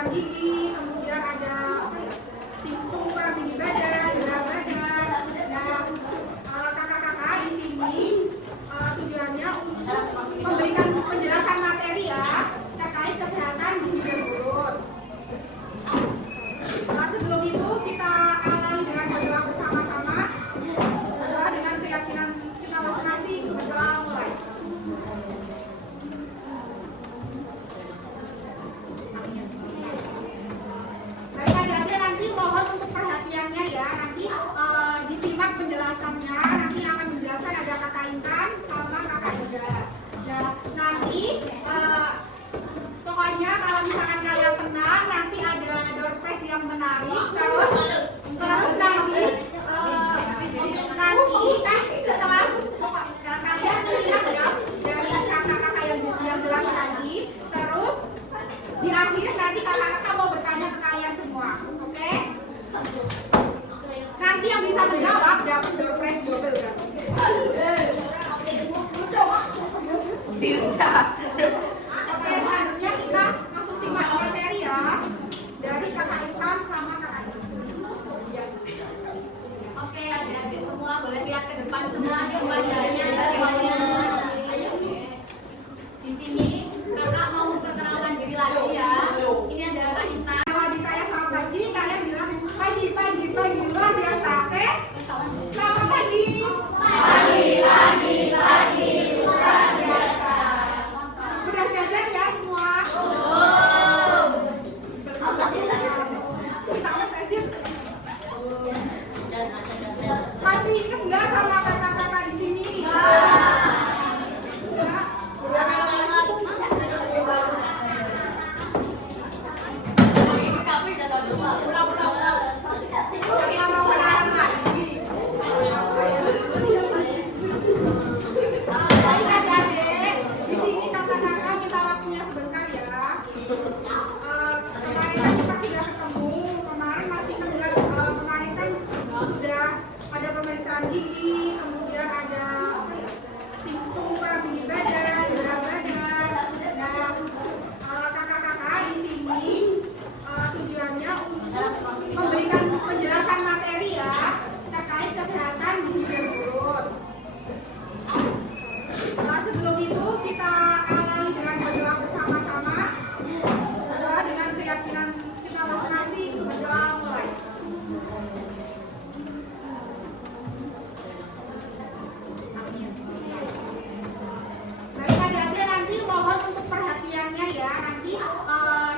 pemeriksaan gigi, kemudian ada tingkung ukuran tinggi badan, berat badan. Nah, kalau kakak-kakak di sini tujuannya untuk memberikan penjelasan materi ya terkait kesehatan gigi dan mulut. Sebelum itu kita awali dengan berdoa bersama-sama. Berdoa dengan keyakinan kita masing-masing. Berdoa mulai. Baik adik-adik, nanti mohon untuk perhatiannya ya. Nanti disimak penjelasannya. Nanti yang akan menjelaskan ada Kakak Intan sama Kakak Ida. Nah, nanti pokoknya kalau misalkan kalian tenang, nanti ada door prize yang menarik. Terus nanti kan setelah kalian melihat ya dari kakak-kakak yang jelas tadi, terus di akhir nanti kakak-kakak mau bertanya ke kalian semua, oke? Nanti yang bisa menjawab dapat door prize double kan? Oke, selanjutnya kita langsung simak materi ya dari Kakak Intan sama Kakak Ida. Oke, adik-adik semua boleh lihat ke depan semua pelajarannya, semuanya. Di sini kakak mau memperkenalkan diri lagi ya. Ini ada Kak Intan. Kalau ditanya selamat pagi, kalian bilang pagi luar biasa, oke? Selamat pagi. Pagi luar biasa. Sudah jajan ya semua? Masih ingat nggak sama kakak-kakak di sini? Enggak. Kita mau kenalan lagi. Baik adik-adik, di sini kakak-kakak minta waktunya sebentar ya. Kemarin kan kita sudah ketemu, kemarin masih enggak, kemarin kan sudah ada pemeriksaan gigi, kemudian ada tingkung ukuran tinggi badan, berat badan. Nah, kalau kakak-kakak di sini tujuannya untuk memberikan penjelasan materi ya terkait kesehatan gigi dan mulut. Sebelum itu kita awali dengan berdoa bersama-sama. Berdoa dengan keyakinan kita masing-masing. Berdoa mulai. Baik adik-adik, nanti mohon untuk perhatiannya ya. Nanti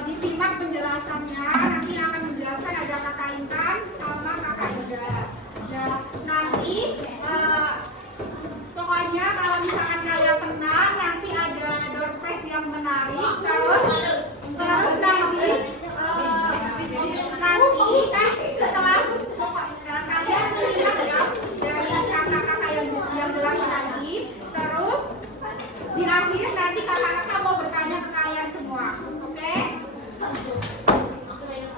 disimak penjelasannya. Nanti yang akan menjelaskan ada Kakak Intan sama Kakak Ida. Nah, nanti pokoknya kalau misalkan kalian tenang, nanti ada door prize yang menarik. Terus nanti kan setelah kalian melihat ya dari kakak-kakak yang jelas tadi, terus di akhir nanti kakak-kakak mau bertanya ke kalian semua, oke?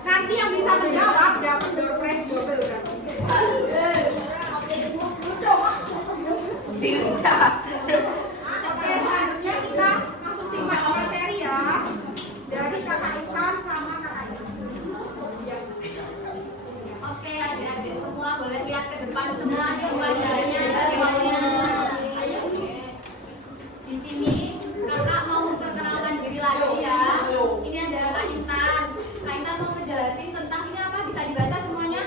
Nanti yang bisa menjawab dapat door prize double kan? Oke, selanjutnya kita langsung simak materi ya dari Kakak Intan sama Kakak Ida. Oke, adik-adik semua boleh lihat ke depan semua pelajarannya, semuanya. Di sini kakak mau memperkenalkan diri lagi ya. Ini ada Kak Intan. Kak Intan mau ngejelasin tentang ini apa? Bisa dibaca semuanya?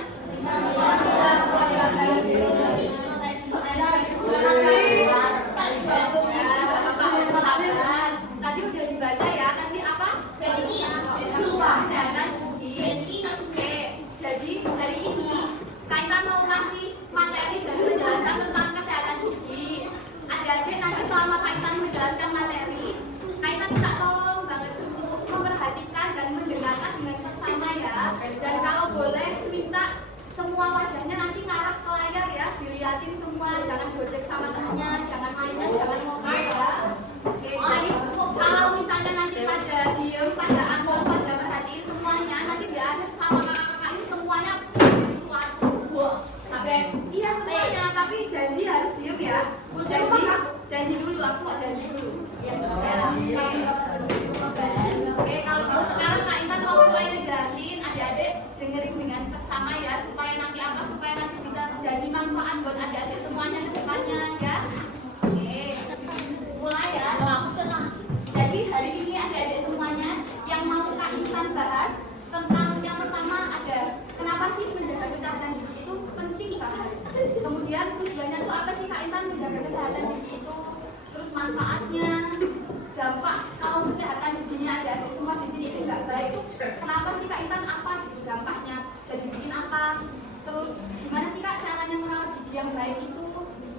Tadi udah dibaca ya. Tadi apa? Kesehatan gigi. Oke. Jadi hari ini Kak Intan mau ngasih materi dan penjelasan tentang kesehatan gigi. Adik-adik nanti selama Kak Intan menjelaskan materi, Kak Intan minta tolong banget untuk memperhatikan dan mendengarkan dengan seksama ya. Dan kalau boleh minta semua wajahnya nanti ngarah ke layar ya, dilihatin semua, jangan gojek sama temennya, jangan mainan, jangan ngomong ya. Oke, jadi kalau misalnya nanti pada diem, pada angkol, pada perhatiin semuanya, nanti di akhir sama kakak-kakak ini semuanya sesuatu. Tapi iya semuanya, tapi janji harus diem ya. Janji dulu, aku mau janji dulu. Oke, kalau sekarang Kak Intan mau mulai supaya nanti apa? Supaya nanti bisa jadi manfaat buat adik-adik semuanya ke depannya ya. Oke, mulai ya. Jadi hari ini adik-adik semuanya yang mau Kak Intan bahas tentang yang pertama ada kenapa sih menjaga kesehatan gigi itu penting banget. Kemudian tujuannya tuh apa sih Kak Intan menjaga kesehatan gigi itu? Terus manfaatnya, dampak kalau kesehatan giginya adik-adik semua di sini itu nggak baik. Kenapa sih Kak Intan apa gitu dampaknya? Jadi bikin apa? Terus gimana sih Kak caranya merawat gigi yang baik itu?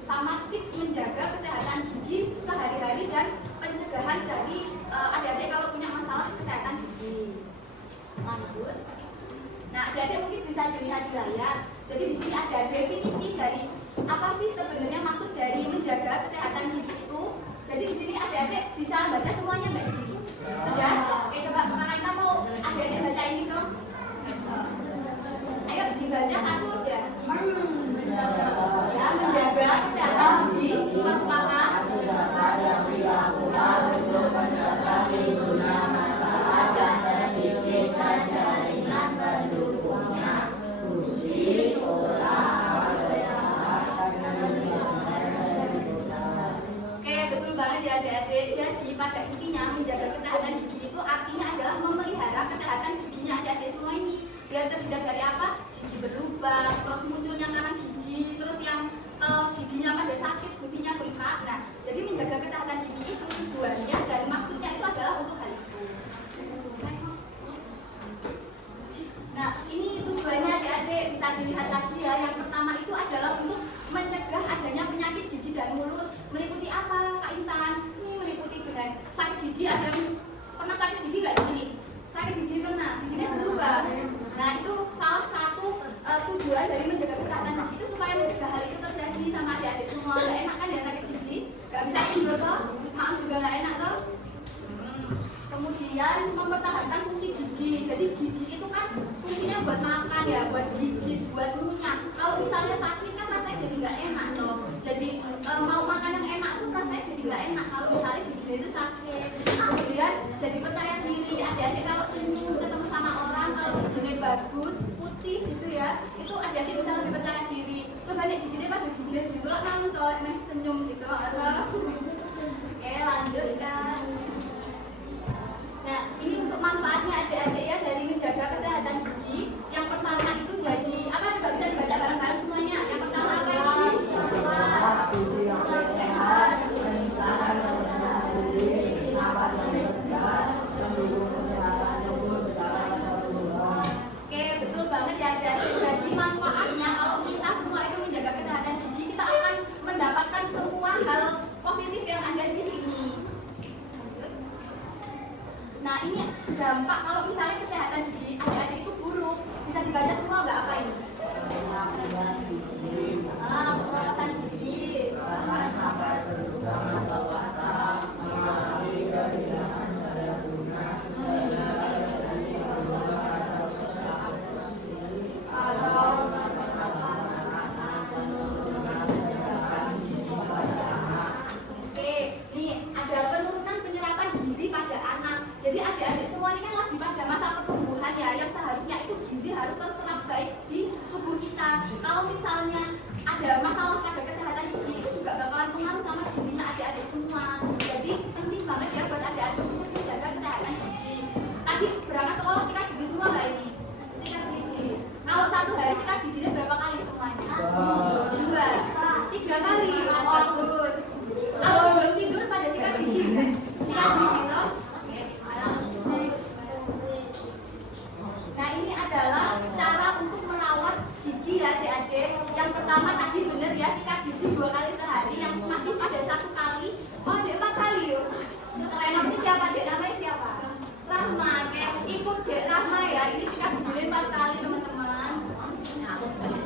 Sama tips menjaga kesehatan gigi sehari-hari dan pencegahan dari adik-adik kalau punya masalah kesehatan gigi. Lanjut. Nah, adik-adik mungkin bisa dilihat di layar. Jadi di sini ada definisi dari apa sih sebenarnya maksud dari menjaga kesehatan gigi itu. Jadi di sini adik-adik bisa baca semuanya nggak di sini? Sudah? Oke, coba kita mau adik-adik baca ini dong. Ayo dibaca satu aja. Ya, menjaga kesehatan gigi merupakan betul banget ya adik-adik. Jadi pada intinya menjaga kesehatan gigi itu artinya adalah memelihara kesehatan giginya adik-adik semua ini biar terhindar dari apa? Gigi berlubang, terus munculnya karang gigi, terus yang giginya pada sakit, gusinya bengkak. Nah, jadi menjaga kesehatan gigi itu tujuannya dan maksudnya itu adalah untuk hal itu. Nah, ini tujuannya adik-adik bisa dilihat lagi ya. Yang pertama itu adalah untuk mencegah adanya penyakit gigi dan mulut. Meliputi apa, Kak Intan? Ini meliputi dengan sakit gigi. Ada pernah sakit gigi nggak di sini? Sakit gigi pernah, giginya berubah. Nah, itu salah satu tujuan dari menjaga kesehatan gigi itu supaya mencegah hal itu terjadi sama adik-adik semua. Gak enak kan ya sakit gigi? Gak bisa tidur toh? Maaf juga gak enak toh? Kemudian mempertahankan fungsi gigi. Jadi gigi itu kan fungsinya buat makan ya, buat gigit, buat ngunyah. Kalau misalnya sakit kan rasanya jadi nggak enak loh. Jadi mau makan yang enak tuh rasanya jadi nggak enak kalau misalnya giginya itu sakit. Kemudian jadi percaya diri. Adik-adik kalau senyum ketemu sama orang, kalau giginya bagus, putih gitu ya, itu adik-adik bisa lebih percaya diri. Coba nih giginya pada gigit gitu lah kan tuh, senyum gitu. Oke, lanjut kan. Nah, ini untuk manfaatnya adik-adik ya dari menjaga kesehatan gigi. Yang pertama itu jadi apa? Coba bisa dibaca bareng-bareng semuanya. Yang pertama apa ini? Oke, betul banget ya adik-adik. Jadi manfaatnya kalau kita semua itu menjaga kesehatan gigi, kita akan mendapatkan semua hal positif yang ada di sini. Nah, ini dampak kalau misalnya kesehatan gigi adik-adik itu buruk. Bisa dibaca semua nggak apa ini? Perawasan gigi. Jadi adik-adik semua ini kan lagi pada masa pertumbuhan ya, yang seharusnya itu gizi harus terserap baik di tubuh kita. Kalau misalnya ada masalah pada kesehatan gigi itu juga bakalan pengaruh sama gizinya adik-adik semua. Jadi penting banget ya buat adik-adik untuk menjaga kesehatan gigi. Tadi berangkat sekolah sikat gigi semua nggak ini? Sikat gigi. Kalau satu hari sikat giginya berapa kali semuanya? 2, 3 kali. Bagus. Kalau belum tidur pada sikat gigi, sikat gigi loh. Nah, ini adalah cara untuk merawat gigi ya adik-adik. Yang pertama tadi bener ya, sikat gigi 2 kali sehari. Yang masih ada 1 kali, oh adik 4 kali yuk. Ini siapa dek? Namanya siapa? Rahma. Kayak ikut dek Rahma ya. Ini sikat gigi 4 kali teman-teman.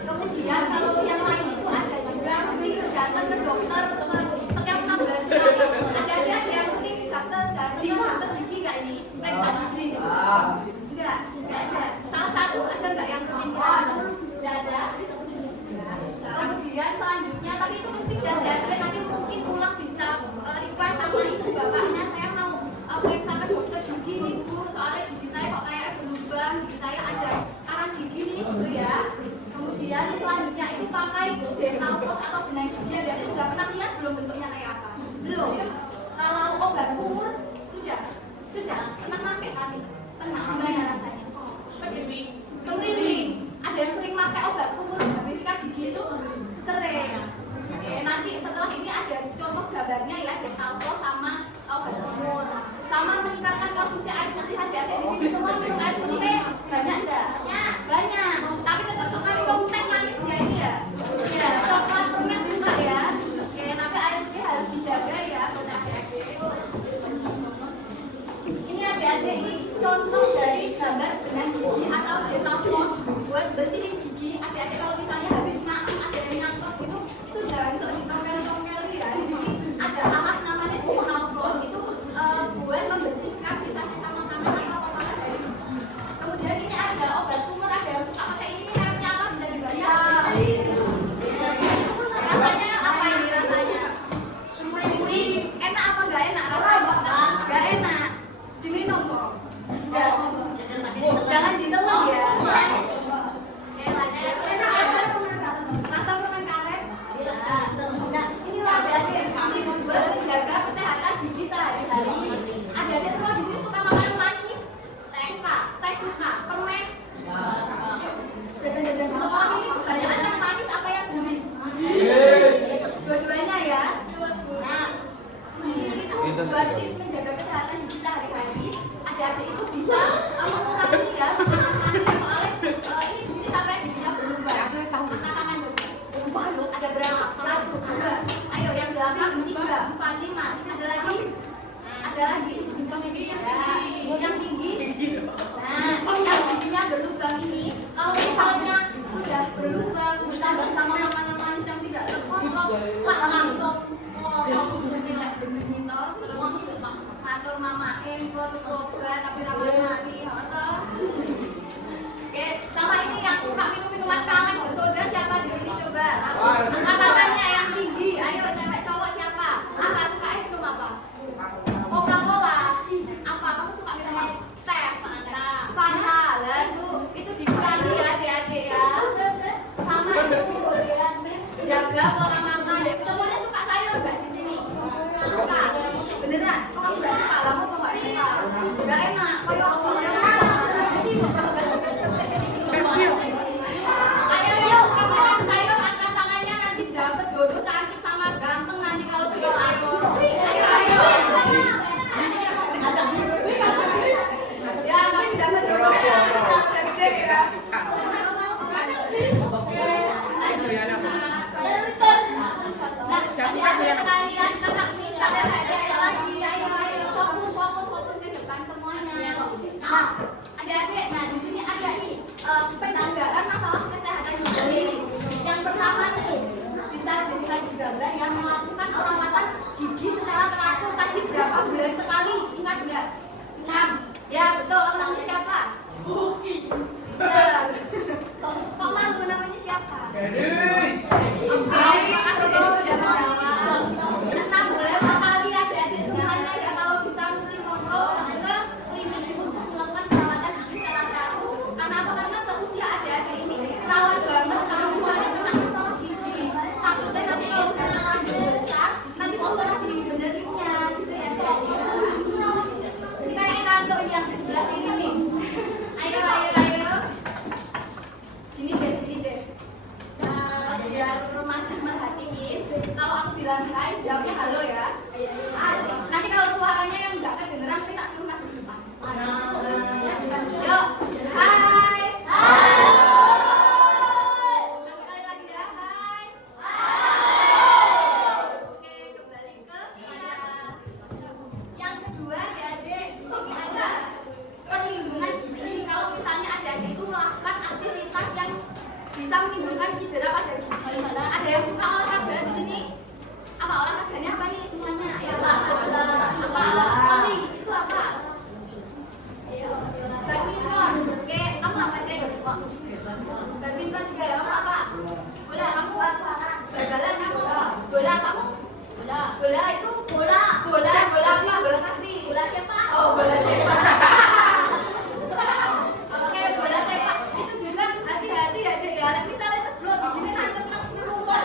Kemudian kalau yang lain itu ada juga mungkin datang ke dokter setiap 6 bulan sekali. Ada yang mungkin datang gigi nggak ini? Periksa gigi. Enggak ada. Salah satu ada nggak yang keinginan? Tidak ada. Kemudian selanjutnya, tapi itu penting dan nanti mungkin pulang bisa request sama ibu bapaknya, saya mau periksa ke dokter gigi nih Bu, soalnya gigi saya kok kayak berlubang, gigi saya ada karang gigi nih gitu ya. bedah gigi adik-adik sudah pernah lihat belum bentuknya kayak apa? Belum. Kalau obat kumur sudah pernah pakai kami? Pernah. Gimana rasanya? Pedih. Kemriwing. Ada yang sering pakai obat kumur habis sikat gigi itu? Sering. Oke, nanti setelah ini ada contoh gambarnya ya, detalco sama obat kumur. Sama meningkatkan konsumsi air putih adik-adik di sini semua minum air putih banyak enggak? Banyak. Tapi tetap suka minum teh manis ya ini ya. Ya, coklat punya juga ya. Oke, tapi air putih harus dijaga ya buat adik-adik. Ini adik-adik ini contoh dari gambar dengan gigi atau detalco buat bersihin gigi. Adik-adik kalau misalnya habis makan ada yang nyangkut gitu, itu jangan untuk dicongkel-congkel ya. Di sini ada alat namanya detalco itu buat membersihkan sisa-sisa makanan atau kotoran dari gigi. Kemudian ini ada obat kumur, ada yang suka pakai ini mereknya apa bisa dibayar? Rasanya apa ini rasanya? Enak apa enggak enak rasanya? Enggak enak. Diminum kok? Enggak. Jangan ditelan ya. Rasa permen karet? Nah, inilah adik-adik ini buat menjaga kesehatan gigi sehari-hari. Adik-adik semua di sini suka makanan manis? Suka. Permen? Sekolah ini kebanyakan yang manis apa yang gurih? Dua-duanya ya. Nah, ini tuh buat tips menjaga kesehatan gigi sehari-hari. Adik-adik itu bisa mengurangi ya makanan manis soalnya ini di sini sampai giginya berubah. Angkat tangan dulu. Ada berapa? 1, 2. Ayo yang belakang 3, 4, 5. Ada lagi? Ada lagi. Ya, yang tinggi. Nah, yang giginya berlubang ini, kalau misalnya sudah berlubang, ditambah sama makanan manis yang tidak terkontrol, langsung jelek begitu, terus matur mamae, kok obat tapi ramai mati, atau oke, sama ini yang suka minum minuman kaleng bersoda siapa di sini coba? Angkat tangannya yang tinggi, ayo cewek cowok siapa? Apa suka minum apa? Coca-Cola. Apa kamu suka minum apa? Teh, Fanta. Lalu itu dikurangi ya adik-adik ya. Sama itu jaga pola makan. Semuanya suka sayur nggak di sini? Suka. Beneran? Kok kamu nggak suka? Kamu kok nggak suka? Nggak enak. Kayak apa? Ayo yuk, kamu yang sayur angkat tangannya nanti dapat jodoh cantik sama ganteng nanti kalau sudah sayur. Ayo. Ya, tapi dapat jodoh cantik ya. Nah, adik-adik sekalian kakak minta adik-adik lagi, ayo fokus ke depan semuanya. Nah, adik-adik, nah di sini ada nih penjagaan masalah kesehatan gigi. Yang pertama nih bisa dilihat di gambar yang melakukan perawatan gigi secara teratur. Tadi berapa bulan sekali? Ingat nggak? 6. Ya betul. Namanya siapa? Benar. Kok malu namanya siapa? Gadis. Ayo, aku sudah menjawab. 6 bulan sekali adik-adik semuanya ya kalau bisa rutin kontrol ke klinik untuk melakukan perawatan gigi secara teratur. Karena apa? Karena seusia adik-adik ini rawan banget kalau misalnya kena masalah gigi. Takutnya nanti kalau udah lanjut besar, nanti susah dibenerinnya gitu ya. Ini kayak kantor yang di sebelah sini nih. Ayo. Gini deh. Biar masih merhatiin. Kalau aku bilang hai, jawabnya halo ya. Nanti kalau suaranya yang nggak kedengeran, nanti tak suruh masuk depan. Yuk, hai. Sekali lagi ya, hai. Oke, kembali ke yang kedua adik-adik. Di sini ada perlindungan gigi. Kalau misalnya adik-adik itu melakukan aktivitas yang bisa menimbulkan cedera pada gigi. Ada yang suka olahraga di sini? Apa olahraganya apa nih semuanya? Ya, apa? Volley itu apa? Badminton. Oke, kamu apa deh? Badminton juga ya, kamu apa? Bola, kamu? Bal-balan kamu? Bola kamu? Bola itu bola apa? Bola pasti. Bola siapa? Oh, bola sepak. Oke, bola sepak itu juga hati-hati ya dek ya. Misalnya sebelum ini nanti rumput.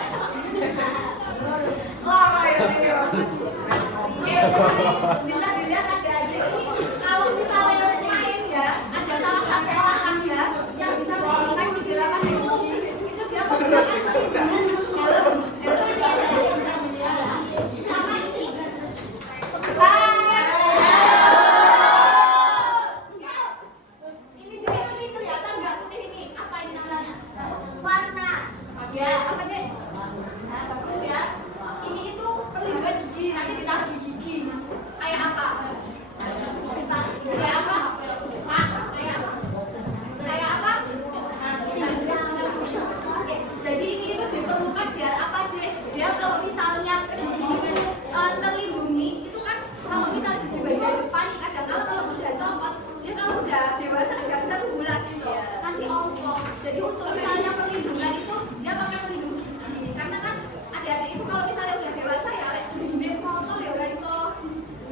Jadi untuk misalnya perlindungan itu dia pakai pelindung gigi. Karena kan adik-adik itu kalau misalnya udah dewasa ya lek sendiri motor ya ora iso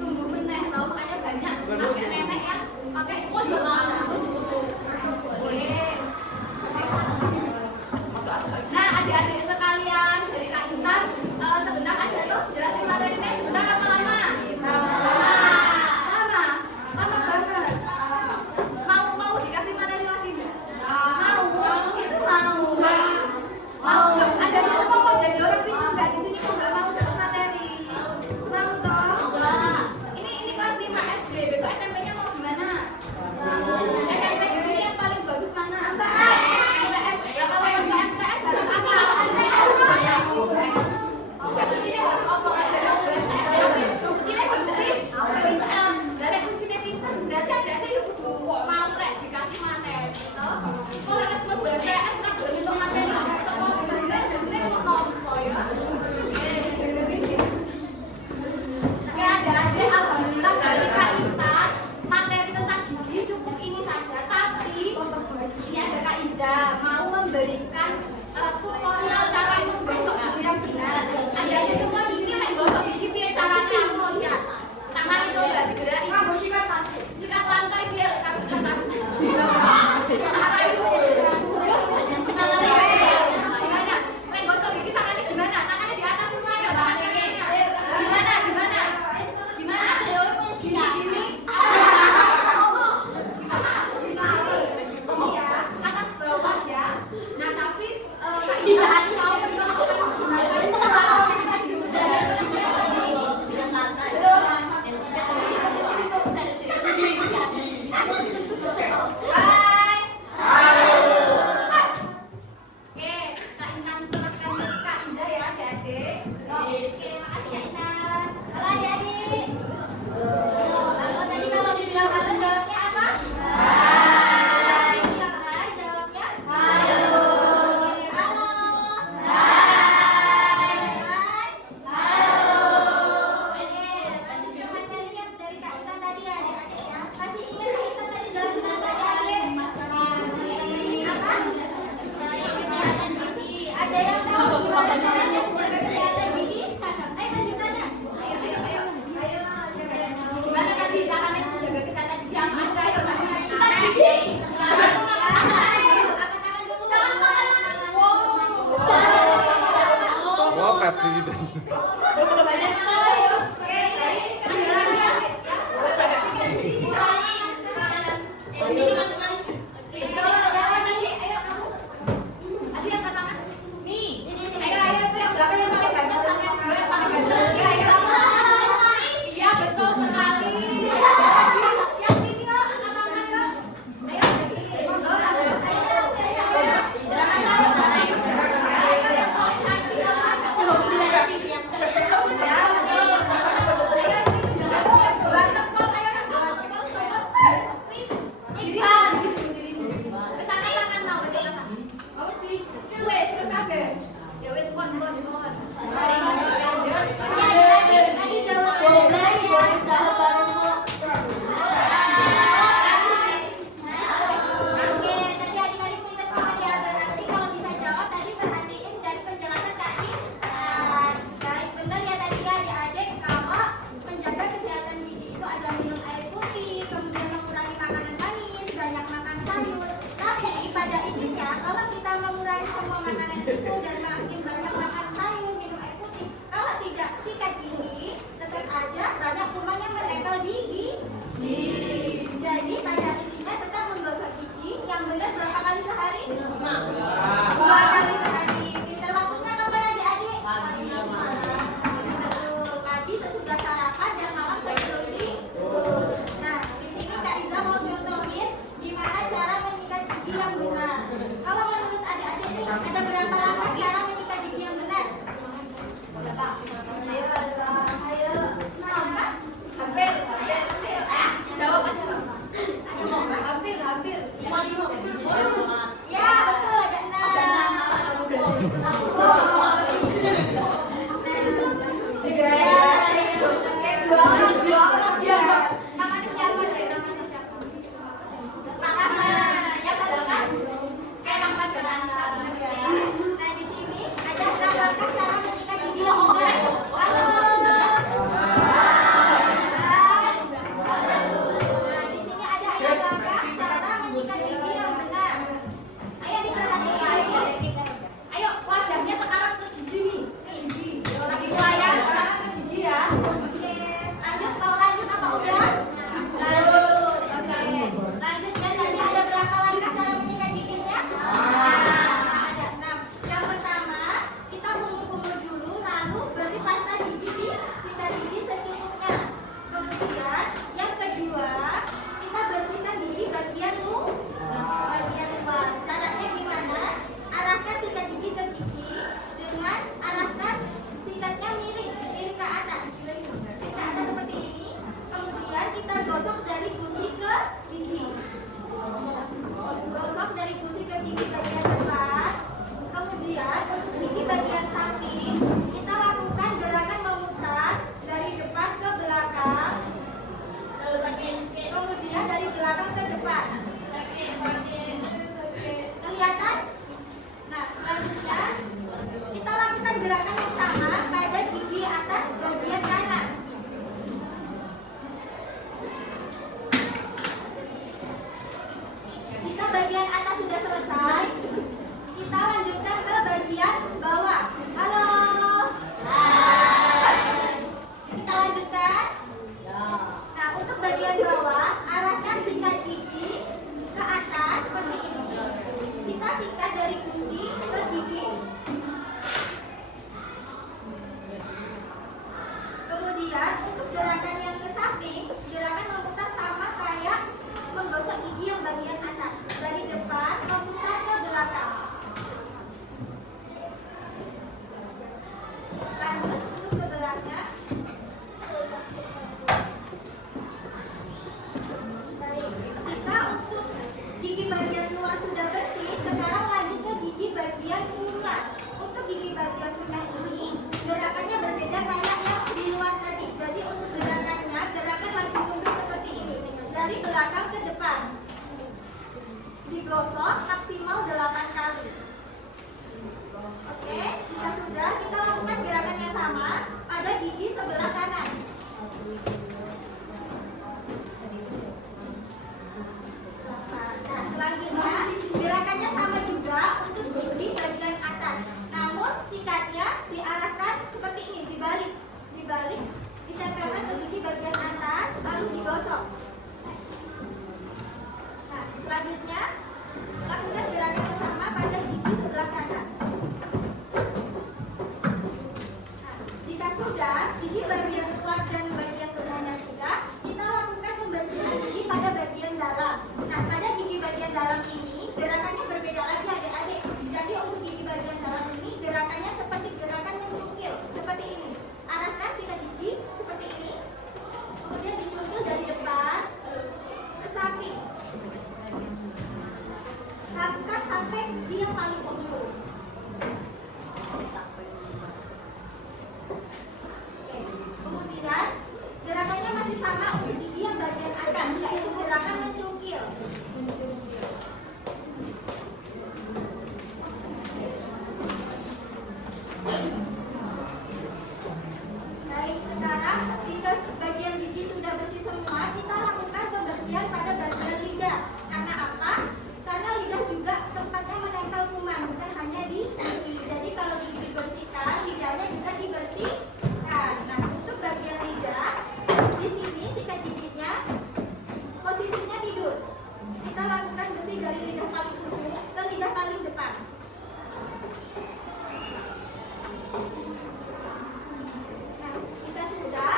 tumbuh meneh. Tahu makanya banyak pakai nenek yang pakai boleh. Nah, adik-adik sekalian dari Kak Intan, sebentar aja yuk jelasin materinya sebentar apa lama? Lama, lama banget. Mau dikasih materi lagi nggak? Itu mau. Ada yang semua mau jadi orang pintar nggak di sini kok nggak mau dapat materi? Mau toh? Ini kelas 5 SD, besok SMP-nya mau gimana? SMP di sini yang paling bagus mana? MTS. Ya kalau masuk MTS harus apa? Kuncinya harus apa? Kuncinya pintar. Dari kuncinya pintar berarti ada yang kudu mau lek dikasih materi. Kalau nggak semua BPS nggak boleh untuk materi. Semua sebenarnya mau nompo ya. Tapi adik-adik alhamdulillah dari Kak Intan materi tentang gigi cukup ini saja. Tapi ini ada Kak Iza mau memberikan tutorial cara menggosok gigi yang benar. Adik-adik semua ini lek gosok gigi piye caranya aku mau lihat. Tangan itu enggak digerakin. Kamu sikat lantai dia kamu sikat lantai. Cara itu. Gimana? Lek gosok gigi tangannya gimana? Tangannya di atas semua ya, tangannya kayaknya. Gimana? Gini. Ini ya, atas bawah ya. Nah, tapi Kak Ida mau versi gitu. bagian atas sudah selesai, kita lanjutkan ke bagian bawah. Halo. Kita lanjutkan. Nah, untuk bagian bawah, arahkan sikat gigi ke atas seperti ini. Kita sikat dari gusi ke gigi. Kemudian untuk gerakan yang ke samping, gerakan memutar sama kayak menggosok gigi yang bagian atas. Dari depan memutar ke belakang. Lanjut untuk sebelahnya. Baik, jika untuk gigi bagian luar sudah bersih, sekarang lanjut ke gigi bagian kunyah. Untuk gigi bagian kunyah ini, gerakannya berbeda kayak yang di luar tadi. Jadi untuk gerakannya, gerakan maju mundur seperti ini. Dari belakang ke depan. Digosok maksimal 8 kali. Oke, jika sudah, kita lakukan gerakan yang sama pada gigi sebelah kanan. Nah, selanjutnya gerakannya sama juga untuk gigi bagian atas. Namun sikatnya diarahkan seperti ini, dibalik, ditempelkan ke gigi bagian atas, lalu digosok. Nah, selanjutnya lakukan gerakan yang sama pada gigi sebelah kanan. Nah, jika sudah gigi bagian luar dan bagian tengahnya sudah, kita lakukan pembersihan gigi pada bagian dalam. Nah, pada gigi bagian dalam ini gerakannya berbeda lagi adik-adik. Jadi untuk gigi bagian dalam ini gerakannya seperti gerakan mencungkil, seperti ini. Arahkan sikat gigi seperti ini, kemudian dicungkil dari depan ke samping. Lakukan sampai di yang paling ujung. Kemudian gerakannya masih sama untuk gigi yang bagian atas, yaitu gerakan mencungkil. Baik, sekarang jika bagian gigi sudah bersih semua, kita lakukan pembersihan pada bagian lidah. Karena apa? Karena lidah juga tempatnya menempel kuman, bukan hanya di gigi. Jadi kalau gigi dibersihkan, lidahnya juga dibersihkan. Nah, untuk bagian lidah, di sini sikat giginya posisinya tidur. Kita lakukan bersih dari lidah paling ujung ke lidah paling depan. Nah, jika sudah,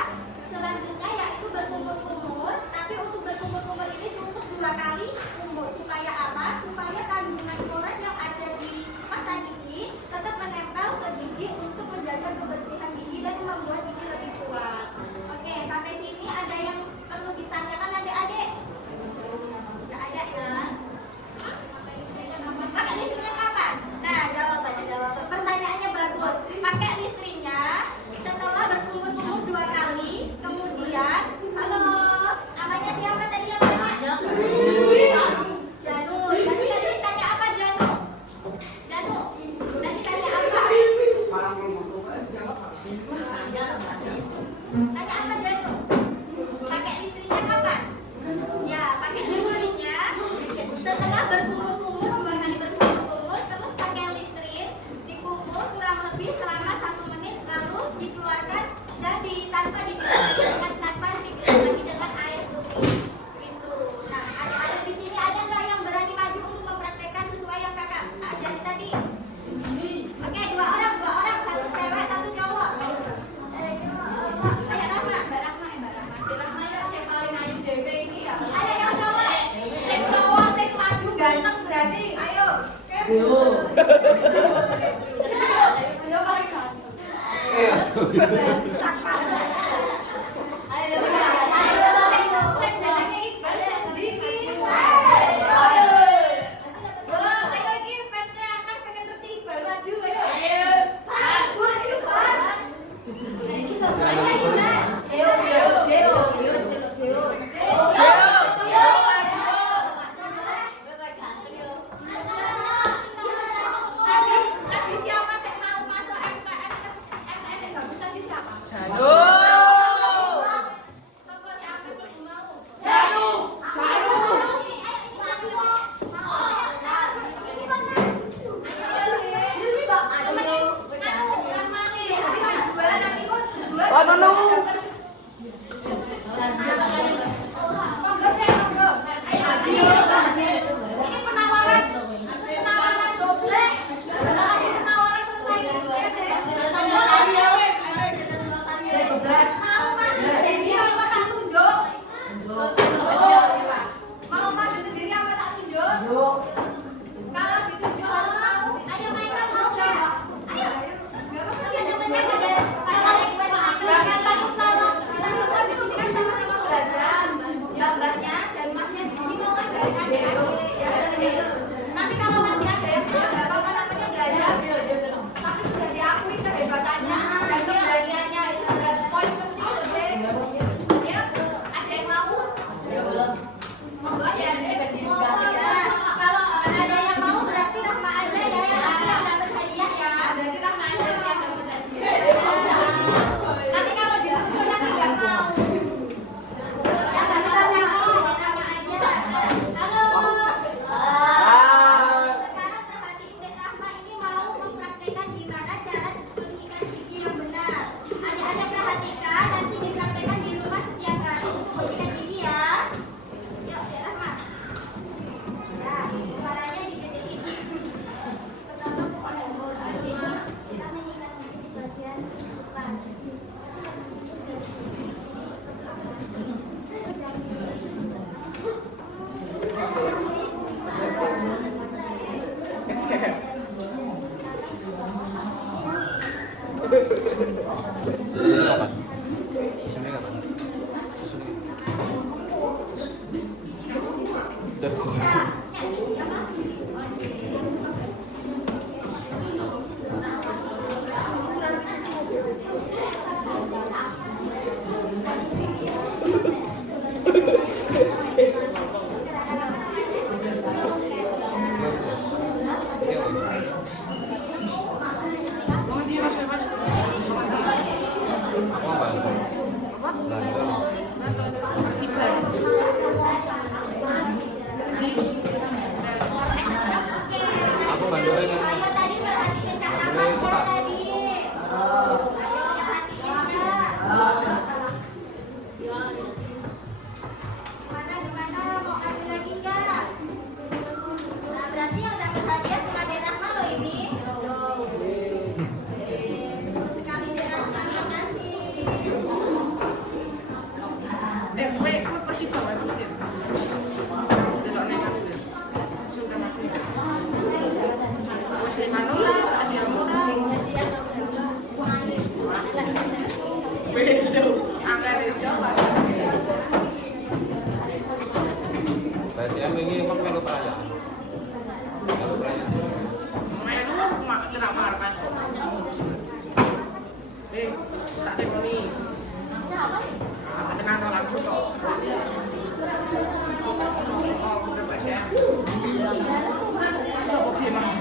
selanjutnya yaitu berkumur-kumur. Tapi untuk berkumur-kumur ini cukup 2 kali kumur. Supaya apa? Supaya kandungan koret yang ada di pasta gigi tetap menempel ke gigi untuk menjaga kebersihan gigi dan membuat gigi lebih kuat. Oke, sampai sini ada yang perlu ditanyakan adik-adik? Tidak ada ya? Pakai listriknya kapan? Nah, jawabannya. Pertanyaannya bagus. Pakai listriknya setelah berkumur-kumur 2 kali, kemudian, halo, namanya siapa tadi yang tanya? Janu. Tadi tanya apa Janu? Tadi tanya apa? Tanya apa Janu? Pakai listriknya kapan? Ya, pakai listriknya setelah berkumur-kumur, 2 kali berkumur-kumur, terus pakai listrik, dikumur kurang lebih selama 1 menit, lalu dikeluarkan dan tanpa dibilas lagi dengan air putih. Gitu. Nah, ada di sini ada nggak yang berani maju untuk mempraktekkan sesuai yang kakak ajari tadi? Oke, 2 orang, 1 cewek, 1 cowok. Kayak Rahma, Mbak Rahma. Si Rahma ya yang paling ayu dewe ini ya. Ada yang cowok? Yang cowok, yang maju ganteng berarti, ayo. Dewo paling ganteng. Kapan? Susunnya kapan? Susunnya. Dari sisi. Aku bantuin kan. Ayo tadi perhatikan kata Manja tadi. Ayo perhatikan Kak. Gimana mau ada lagi nggak? Nah berarti yang dapat hadiah cuma Derahma loh ini. Sekali Derahma, terima kasih. Kamu pasti bawa duit. Besoknya kamu sudah mati. Wes lima nol, kasih yang murah. Belum, angka dari Jawa. Berarti ini emang melu perayaan. Melu perayaan. Melu mak cerak markas. Tak tengok ni. Dengan tolak sutok. Oh, kita baca. Sopo gimana?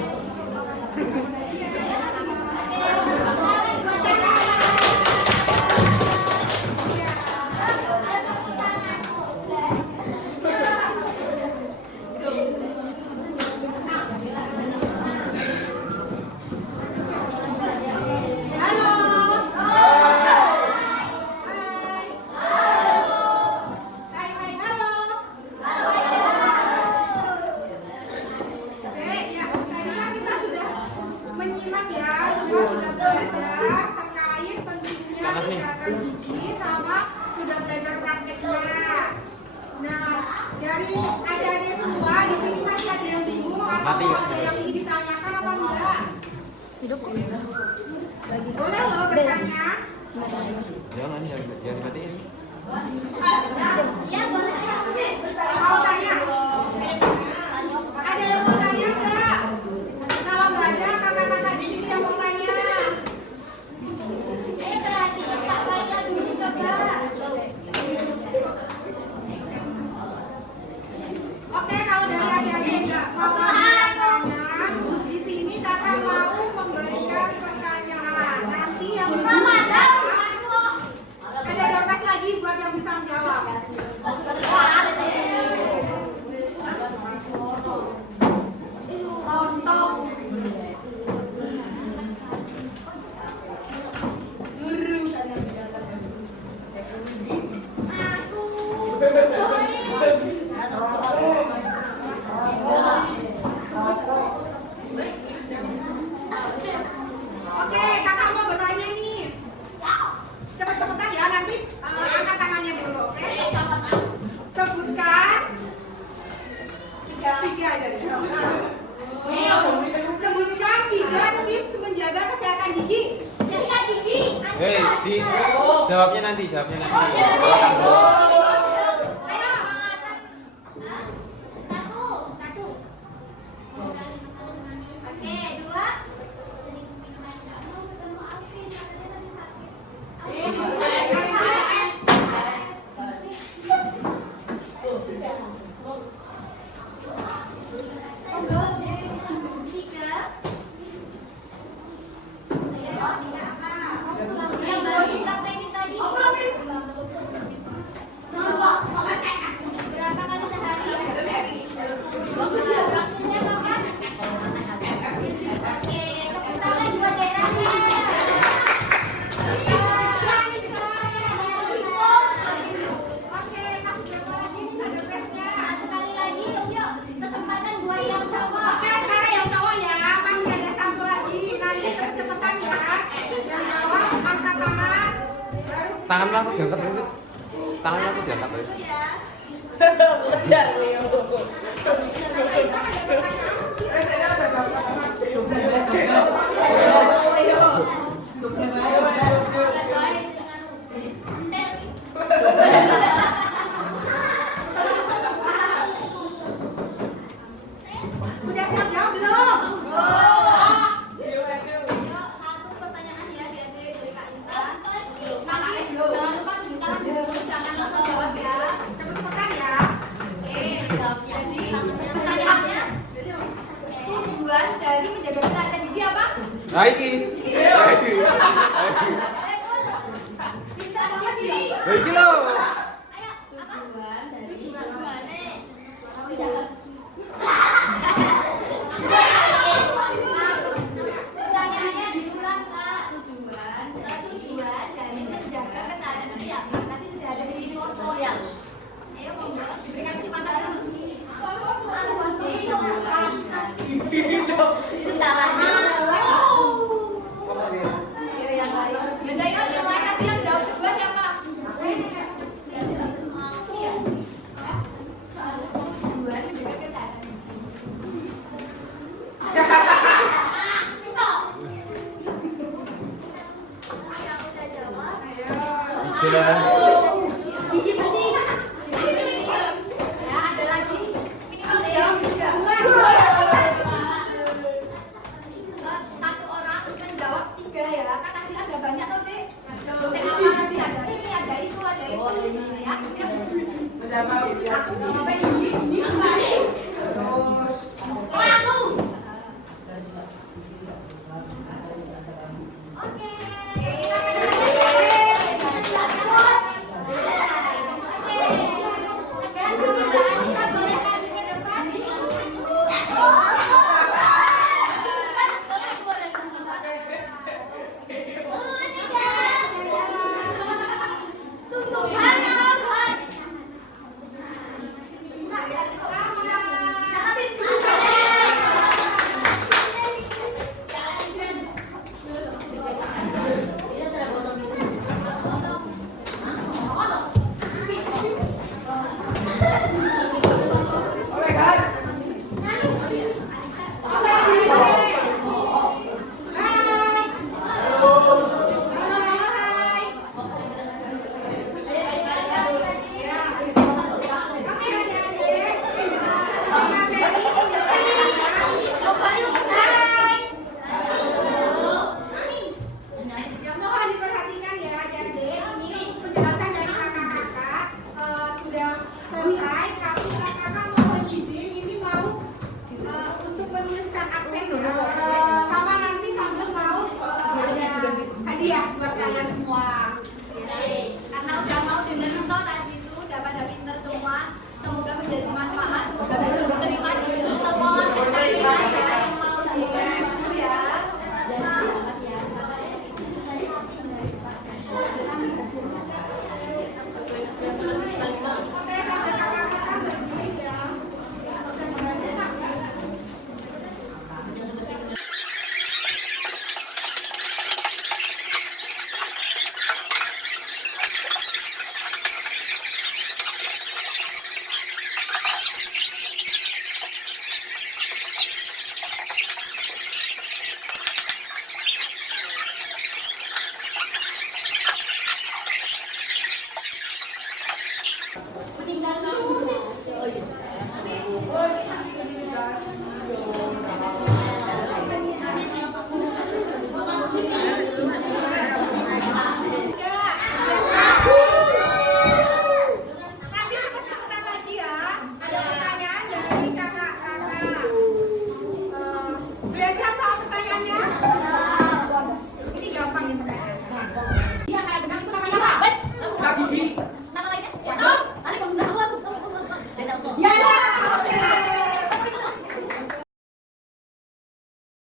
Dari adik-adik semua di sini masih ada yang bingung atau ada yang ingin ditanyakan apa enggak? Boleh loh bertanya. Jangan matiin. Ya boleh. Mau tanya? Ada yang mau tanya enggak? Kalau enggak ada, kakak-kakak di sini yang mau tanya. Perhatikan Kak Faida dulu coba. Oke, kalau dari adik-adik enggak mau tanya, di sini kakak mau memberikan pertanyaan. Nanti yang ada Dorcas lagi buat yang bisa menjawab. Oke, kakak mau bertanya nih. Cepet-cepetan ya, nanti angkat tangannya dulu, oke? Sebutkan tiga aja deh. Sebutkan 3 tips menjaga kesehatan gigi. Sikat gigi. Jawabnya nanti. Ayo. Satu. Oke, 2. Yang baru dipraktekin tadi. Berapa kali sehari? Waktunya kapan? Oke, tepuk tangan buat daerahnya. Oke, kasih berapa lagi nih ada pressnya. Satu kali lagi, yuk. Kesempatan buat yang cowok. Oke, sekarang yang cowok ya, masih ada satu lagi. Nanti cepet-cepetan ya. Yang jawab angkat tangan. Baru Tangan langsung diangkat dulu. Tangan langsung diangkat dulu. Ya. kita ada pertanyaan. berarti menjaga kesehatan gigi apa? Nah iki. Pintar banget sih. Nah iki lho.